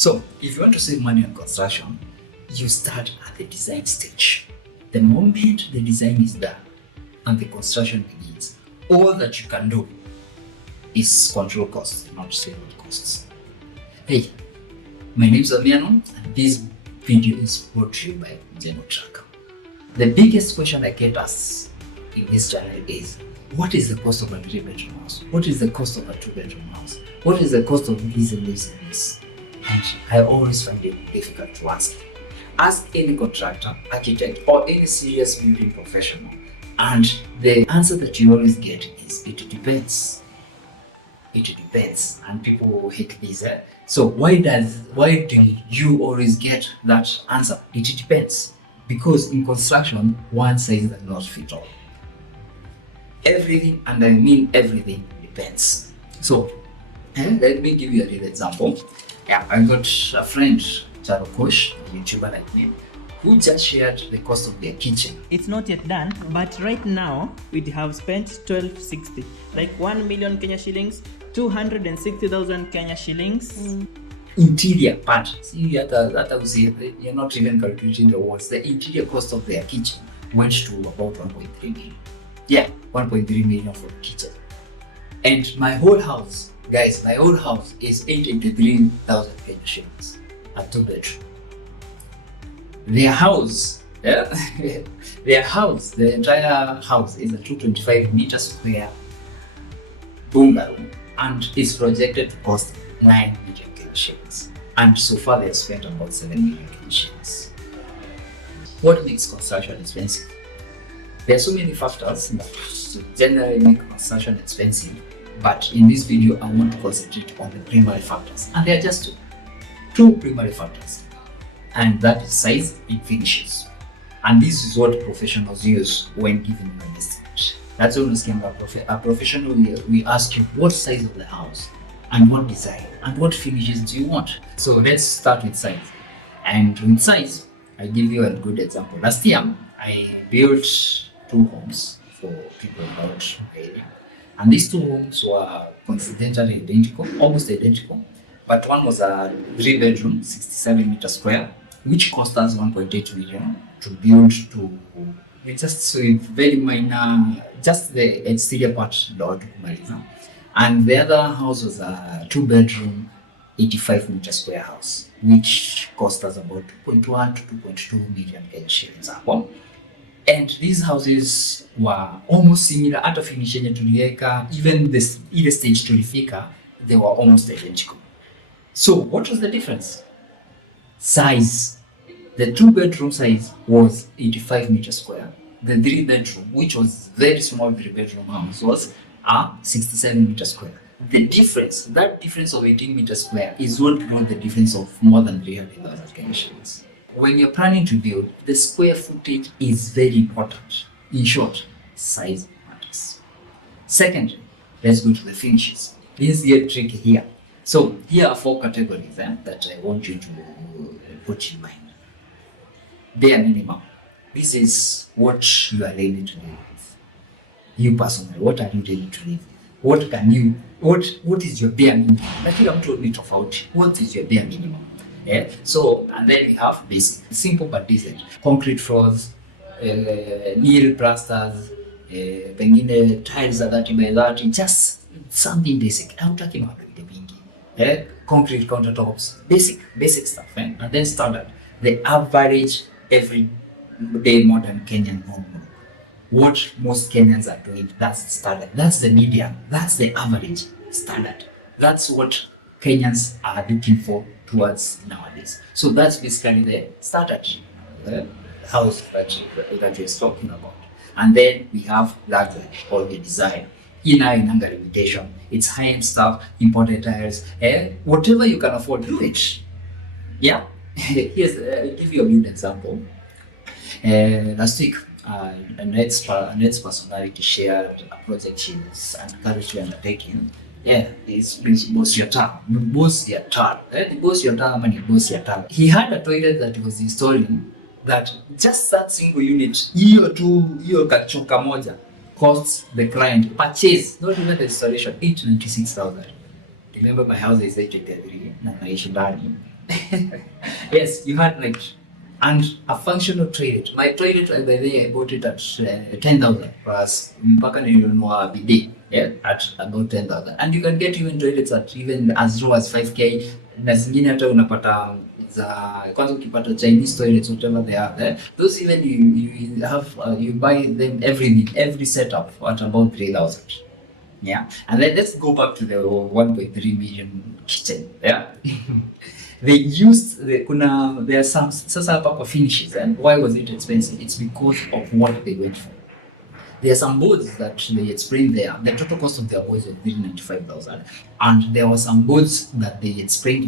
So if you want to save money on construction, you start at the design stage. The moment the design is done and the construction begins, all that you can do is control costs, not save costs. Hey, my name is Miano, and this video is brought to you by Tracker. The biggest question I get asked in this channel is, what is the cost of a 3-bedroom house? What is the cost of a 2-bedroom house? What is the cost of this and this and this? And I always find it difficult to answer. Ask any contractor, architect, or any serious building professional, and the answer that you always get is, it depends. It depends, and people hate this. So why do you always get that answer? It depends, because in construction, one size does not fit all. Everything, and I mean everything, depends. So let me give you a little example. I got a friend, Charokosh, a YouTuber like me, who just shared the cost of their kitchen. It's not yet done, but right now we have spent 1260, like 1 million Kenya shillings, 260,000 Kenya shillings. Interior part. See, you're not even calculating the walls. The interior cost of their kitchen went to about 1.3 million. Yeah, 1.3 million for the kitchen. And my whole house, guys, is 883,000 Kenya shillings. A 2-bedroom. Their house, the entire house is a 225 meter square bungalow, and is projected to cost 9 million Kenya shillings. And so far they have spent about 7 million Kenya shillings. What makes construction expensive? There are so many factors that generally make construction expensive, but in this video I want to concentrate on the primary factors, and there are just two primary factors, and that is size and finishes. And this is what professionals use when giving you an estimate. That's always when a professional we ask you what size of the house, and what design, and what finishes do you want. So let's start with size. And with size, I give you a good example. Last year I built 2 homes for people about my area, and these 2 homes were coincidentally identical, almost identical. But one was a 3-bedroom, 67 meter square, which cost us 1.8 million to build. Just very minor, just the exterior part, Lord Marina. And the other house was a 2-bedroom, 85 meter square house, which cost us about 2.1 to 2.2 million Kenya shillings. And these houses were almost similar, hata finish yenye tuliweka, even ile stage tulifika, they were almost identical. So what was the difference? Size. The 2-bedroom size was 85 meter square. The 3-bedroom, which was very small 3-bedroom house, was 67 meter square. The difference, that difference of 18 meter square, is what brought the difference of more than 300,000 Kenya shillings. When you're planning to build, the square footage is very important. In short, size matters. Secondly, let's go to the finishes. This is the trick here. So here are 4 categories that I want you to put in mind. Bare minimum. This is what you are ready to live with. You personally, what are you ready to live with? What is your bare minimum? Like you have told me tofauti. What is your bare minimum? So, and then we have basic, simple but decent. Concrete floors, nil plasters, pengine tiles are 30 by 30, just something basic. Hautaki mambo mingi. Concrete countertops, basic stuff. And then standard, the average everyday modern Kenyan home. What most Kenyans are doing, that's standard. That's the median. That's the average standard. That's what Kenyans are looking for towards nowadays. So that's basically the standard house that we're talking about. And then we have luxury or the design. Inanga limitation. It's high-end stuff, imported tiles, whatever you can afford, do it. Yeah. Here's I'll give you a good example. Last week, Ned's personality shared a project she's currently undertaking. This boss your town. He had a toilet that he was installing, that just that single unit, hiyo kachoka moja, costs the client purchase, not even the installation, 896,000. Remember, my house is 883 na naishi ndani. Yes, you had like, and a functional toilet. My toilet, by the way, I bought it at 10,000 plus mpaka nilinunua bidet, yeah, at about 10,000. And you can get even toilets at even as low as 5k. Na zingine hata unapata za kwanza ukipata Chinese toilets whatever they are there. Those even you have you buy them every setup at about 3,000. Yeah, and then let's go back to the 1.3 million kitchen. Yeah. They used there are some sasa hapa kwa finishes, and why was it expensive? It's because of what they went for. There are some boards that they explained there. The total cost of their boards was 395,000, and there were some boards that they explained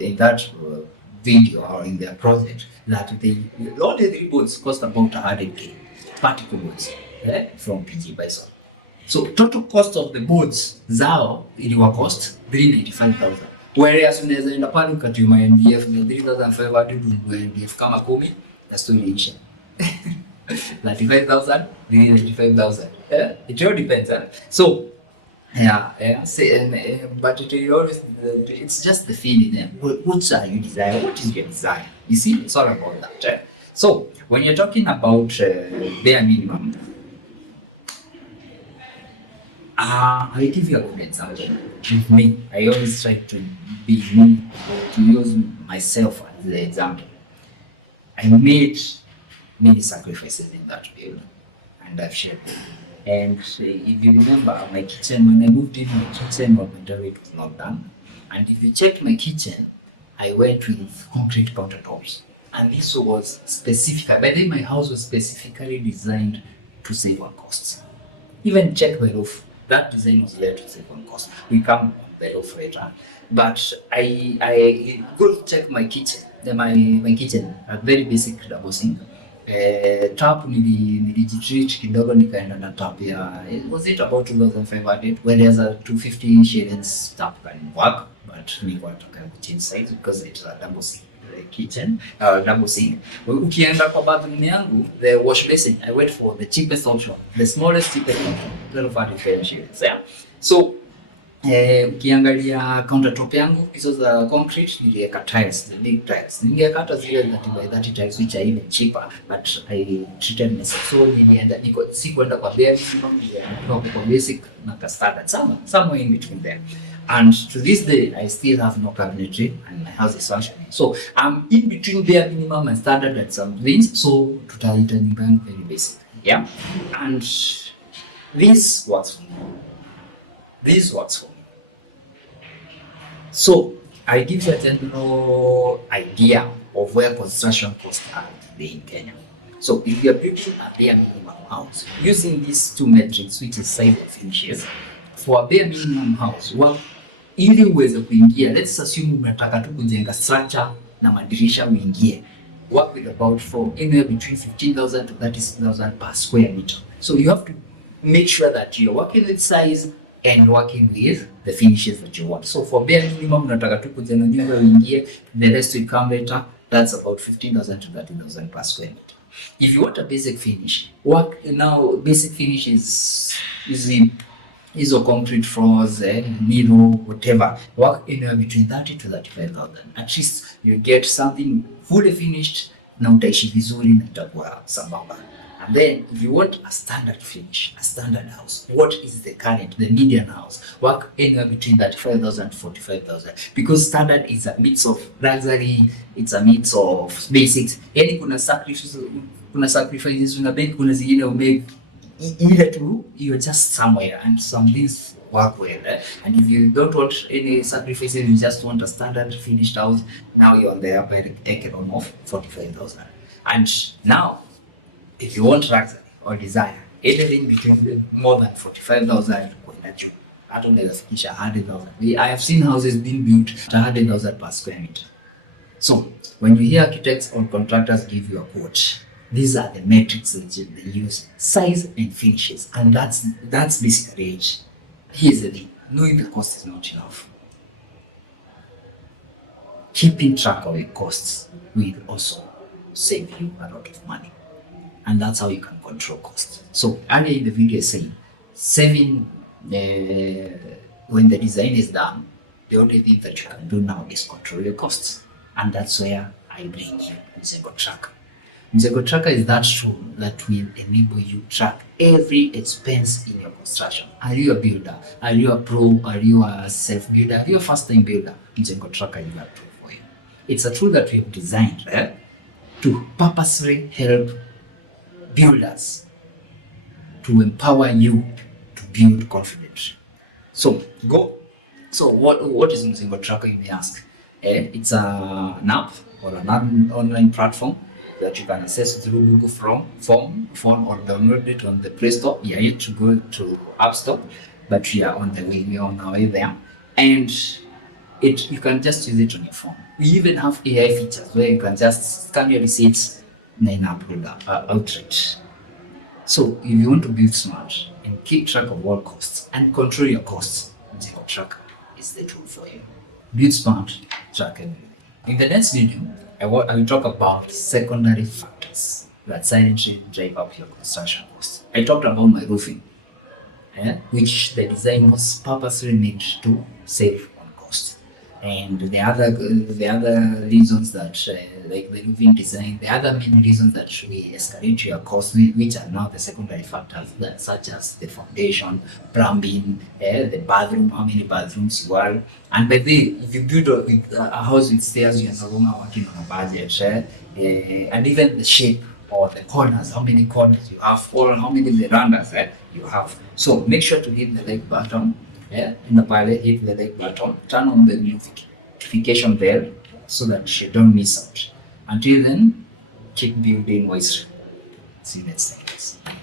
in that video or in their project that all the 3 boards cost about 100k, particle boards, from PG Bison. So total cost of the boards zao iliwa cost 395,000. Whereas unaweza enda pale ukatuma NDF 3,500 NDF kama 10 na story iisha. 95,000, 95,000. It all depends. So but it always it's just the feeling. What are you desire? What is your desire? You see, it's all about that. So when you're talking about bare minimum, I'll give you a good example. With me, I always try to use myself as the example. I made many sacrifices in that build, and I've shared them. And if you remember, my kitchen, when I moved in, my kitchen it was not done. And if you check my kitchen, I went with concrete countertops. And this was specific. By then, my house was specifically designed to save on costs. Even check the roof. That design was there to save on cost. We come on the roof later. But I go check my kitchen. My kitchen, a very basic double sink. Tap nilijitreat kidogo nikaenda na tap ya was it about 2,500, whereas a 250 shillings tap can work, but nilikuwa nataka kuchange size because it's a double sink kitchen, double sink. Ukienda kwa bathroom yangu, the wash basin, I went for the cheapest option, the smallest cheapest option, 12,500 shillings. Yeah. So ukiangalia countertop yangu hizo za concrete niliweka tiles, the big tiles. Ningeweka hata zile 30 by 30 tiles which are even cheaper, but I treated myself. So sikuenda kwa bare minimum, nilienda kwa basic na standard, somewhere in between them. And to this day, I still have no cabinetry and my house is functioning. So I'm in between bare minimum and standard at some things. So tutaita nyumba yangu very basic. Yeah. And this works for me. This works for me. So I give you a general idea of where construction costs are today in Kenya. So if you are building a bare minimum house using these 2 metrics, which is size and finishes, for a bare minimum house, well, ili uweze kuingia, let's assume unataka tu kujenga structure na madirisha uingie, work with about for anywhere between 15,000 to 36,000 per square meter. So you have to make sure that you're working with size and working with the finishes that you want. So for bare minimum unataka tu kujenga nyumba uingie, the rest will come later. That's about 15,000 to 30,000 per square meter. If you want a basic finish, basic finish is in hizo concrete floors, Miro, whatever, work anywhere between 30 to 35,000. At least you get something fully finished na utaishi vizuri na itakuwa sambamba. And then if you want a standard finish, a standard house, what is the median house? Work anywhere between 35,000 to 45,000. Because standard is a mix of luxury, it's a mix of basics. Yani kuna sacrifices unabeki, kuna zingine umeki either to you're just somewhere and some things work well. And if you don't want any sacrifices, you just want a standard finished house, now you're on the upper echelon of 45,000. And now, if you want luxury or desire, anything between more than 45,000 kwenda juu, hata unaweza fikisha 100,000. I have seen houses being built at 100,000 per square meter. So when you hear architects or contractors give you a quote, these are the metrics that they use: size and finishes, and that's basically it. Here's the thing: knowing the cost is not enough. Keeping track of the costs will also save you a lot of money, and that's how you can control costs. So earlier in the video, I say saving when the design is done, The only thing that you can do now is control your costs. And that's where I bring in Mzengo Tracker. Mzengo Tracker is that tool that will enable you to track every expense in your construction. Are you a builder? Are you a pro? Are you a self-builder? Are you a first-time builder? Mzengo Tracker is that tool for you. It's a tool that we've designed to purposely help builders, to empower you to build confidently. So what is Mzengo Tracker, you may ask? It's an app or an online platform that you can access through Google phone or download it on the Play Store. You need to go to App Store, but we are on the way. We are on our way there, and you can just use it on your phone. We even have AI features where you can just scan your receipts and then upload outright. So if you want to build smart and keep track of all costs and control your costs, Mzengo Tracker is the tool for you. Build smart, track everything. In the next video, I will talk about secondary factors that silently drive up your construction costs. I talked about my roofing, which the design was purposely made to save on cost. And the other reasons that, like the roofing design, the other main reasons that we escalate your costs, which are now the secondary factors, such as the foundation, plumbing, the bathroom, how many bathrooms you are. And by the way, if you build a house with stairs, you are no longer working on a budget. And even the shape or the corners, how many corners you have, or how many verandas you have. So make sure to hit the like button. In the pilot, hit the like button, turn on the notification bell so that you don't miss out. Until then, keep building wisely. See you next time.